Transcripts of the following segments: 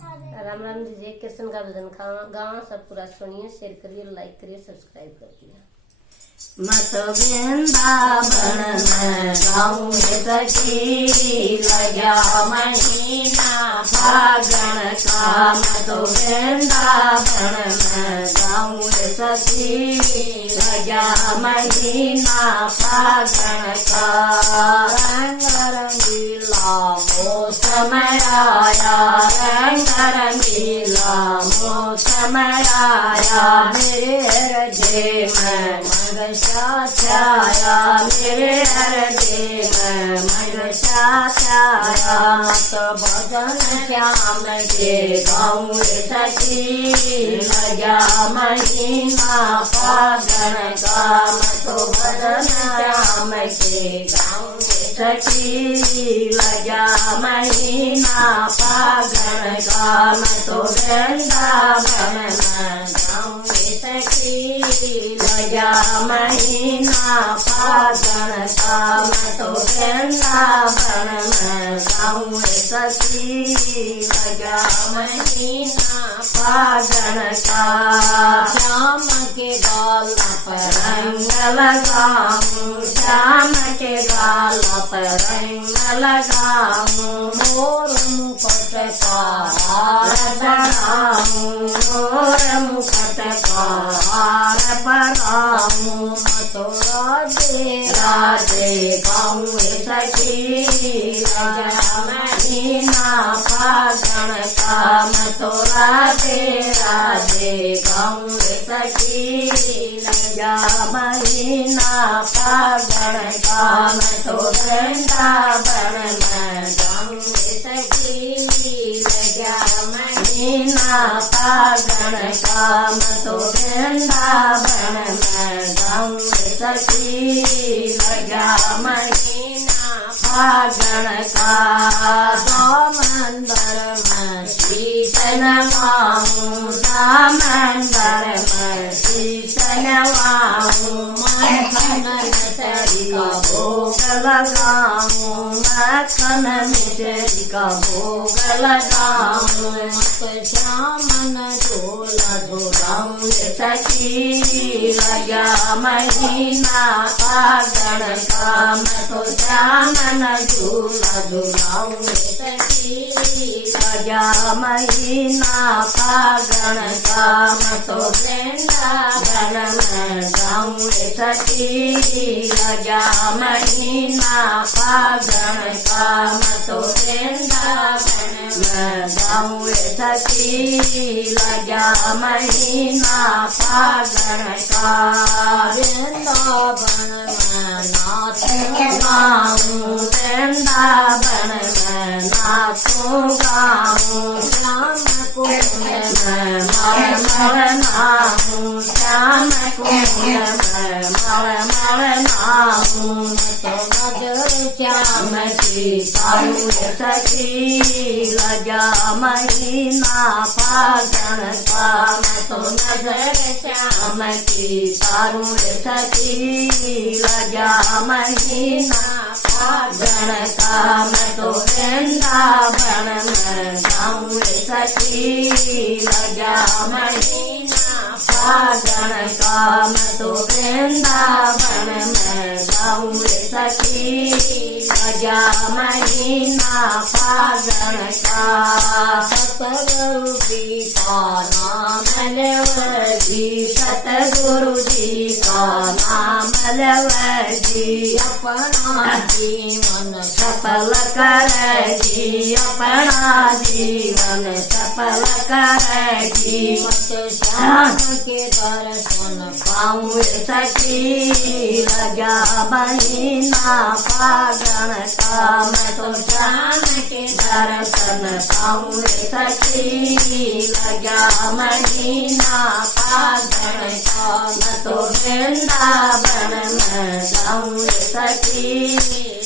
राम राम जी। जय कृष्ण का भजन गाँव सब पूरा सुनिए, शेयर करिए, लाइक करिए, सब्सक्राइब करिए। मत वृंदावन में गाँव सखी लगा महीना फागण का। मत वृंदावन में गाँव सखी लगा महीना फागण का। रंग रंगीला मौसम आया, रंग रंगीला मौसम आया। मेरे जे में छाया, मेरे हृदय में मन छाया। तो भजन श्याम के गाँव सखी लगा महीना फागण का। तो भजन श्याम के गाँव सखी लगा महीना फागण का। तो वृंदावन में गाँव सखी लगा महीना फागण का। तो वृंदावन में गाँव सखी लगा महीना फागण का। श्याम के गाल पर रंग लगाऊं, श्याम के गाल पर रंग लगाऊं। मोर मुकुट का हार बनाऊं, मोर मुकुट का हार बनाऊं। तो राधे राधे गाँव सखी लगा महीना फागण का। तो राधे राधे गाँव सखी लगा महीना फागण का। तो वृंदावन में गाँव सखी लगा महीना फागण का। तो वृंदावन में गाँव सखी लगा महीना फागण का। दामंदर में शीतल माऊं, दामंदर में शीतल माऊं। मक्खन मिश्री का भोग लगाऊं, मक्खन मिश्री का भोग लगाऊं। श्यामन झोला झोलाऊं सखी लगा महीना फागण का। तो श्यामन झूला झूलाऊं सखी लगा महीना फागण का। तो वृंदावन में गाँव सखी लगा महीना फागण का। तो वृंदावन में गाँव सखी लगा महीना फागण का। वृंदावन में नाचूं गाऊं, वृंदावन में नाचूं गाऊं। श्याम कुंड में मल मल नहाऊं, श्याम कुंड में मल मल नहाऊं। तो नजर श्याम की तारू सखी लगा महीना फागण का। तो नजर श्याम की तारू सखी लगा महीना फागण का। तो वृंदावन में गाँव सखी लगा महीना फागण का। तो वृंदावन में गाँव सखी लगा महीना फागण का। सतगुरु जी का नाम लेवै जी, सतगुरु जी का नाम लेवै जी। अपना जीवन सफल करे जी, अपना जीवन सफल करे जी। मत श्याम के दर्शन पाऊं सखी लगा महीना फागण का। तो श्याम के दर्शन पाऊं सखी लगा महीना फागण का। तो वृंदावन में गाँव सखी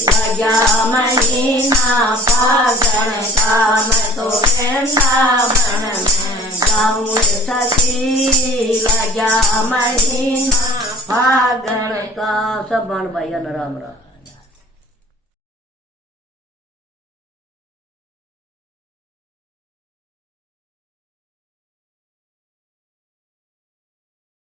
लगा महीना फागण का। तो वृंदावन में गाँव सखी लगा महीना फागण का। सब बन भाई राम राम।